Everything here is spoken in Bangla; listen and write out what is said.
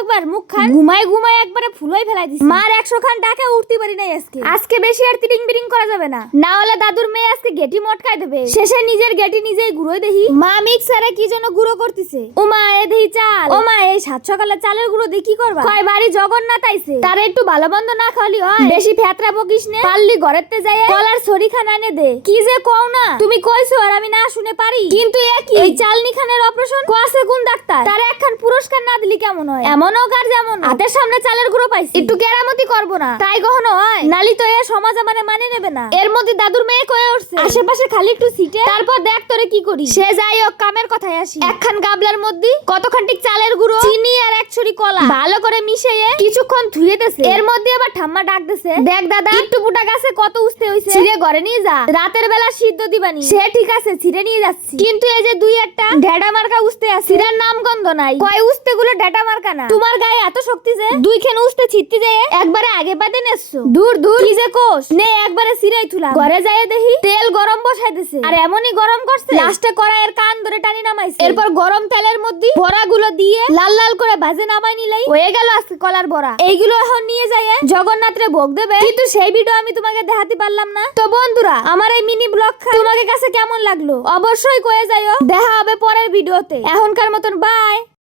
একবার মুখ খান। ঘুমায় ঘুমায় একবারে ফুলই ফেলাই দিছি। মার 100 খান ডাকে উঠতে পারি নাই আজকে বেশি আর তিরিং বিরিং করা যাবে না, না হলে দাদুর মেয়ে আজকে গেটি মটকায় দেবে। শেষে নিজের গেটি নিজেই গুঁড়োই দেখি। মা মিক্সারে কি যেন গুঁড়ো করতেছে। ও মা এ দেহি চাল। ও মা এই 7 সকালে চালের গুঁড়ো দিয়ে কি করবা? কয় বাড়ি জগন্নাথ আইছে, তারে একটু ভালো মন্দ না খাওয়ালি হয়। বেশি ফ্যাতরা বকিস নে, পারলি ঘরেতে যাই কলার ছড়ি খান এনে দে। কি যে কও না, তুমি কইছো আর আমি না শুনে পারি। কিন্তু এই চালনি খানের অপারেশন কোয়াছে কোন ডাক্তার? তার একখান পুরস্কার না দিলি কেমন হয়? এমনও কার যেমন হাতের সামনে চালের গুঁড়ো পাইছি, একটু কেরামতি করবো না তাই কখনো হয়? নালি তো এ সমাজ আমারে মানে নেবে না। এর মধ্যে দাদুর মেয়ে কয়ে উঠছে আশেপাশে খালি একটু সিটে, তারপর দেখ তোরে কি করি। সে যাই হোক, কামের কথায় আসি। একখান গাবলার মধ্যে কতখানটিক চালের গুঁড়ো, চিনি আর এক ছড়ি কলা ভালো করে মিশিয়ে কিছুক্ষণ ধুয়ে দেছে। এর মধ্যে আবার ঠাম্মা ডাক দেছে, দেখ দাদা একটু বুটা গাছে কত উস্তে হইছে, ছিঁড়ে ঘরে নিয়ে যা, রাতের বেলা সিদ্ধ দিবানি। সে ঠিক আছে, ছিঁড়ে নিয়ে যাচ্ছি। কিন্তু এই যে দুই একটা ঢেডা মার্কা উস্তে আছে, ছিঁড়ার নাম গন্ধ নাই। কয় উস্তে গুলো ঢেডা মার্কা না? তোমার গায়ে এত শক্তি যে দুইখান উস্তে ছিটতে যায় একবারে আগে বাদে নেছো। দূর দূর কি যে কোষ নে, একবারে ছিঁড়াই তুলা। ঘরে যায় দেখি তেল গরম বসাই দিছে, আর এমনই গরম করছে লাস্টে কড়াইয়ের কান ধরে টানি নামাইছে। এরপর গরম তেলের মধ্যে বড়াগুলো দিয়ে লাল লাল করে ভাজে নামাই নিলাই হয়ে গেল আজকে কলার বড়া। এইগুলো এখন নিয়ে যায় জগন্নাথরে ভোগ দেবে। কিন্তু সেই ভিডিও আমি তোমাকে দেখাতে পারলাম না। তো বন্ধুরা, আমার এই মিনি ব্লগ তোমাদের কাছে কেমন লাগলো অবশ্যই কয়ে যাইও। দেখা হবে পরের ভিডিওতে। এখনকার মতন বাই।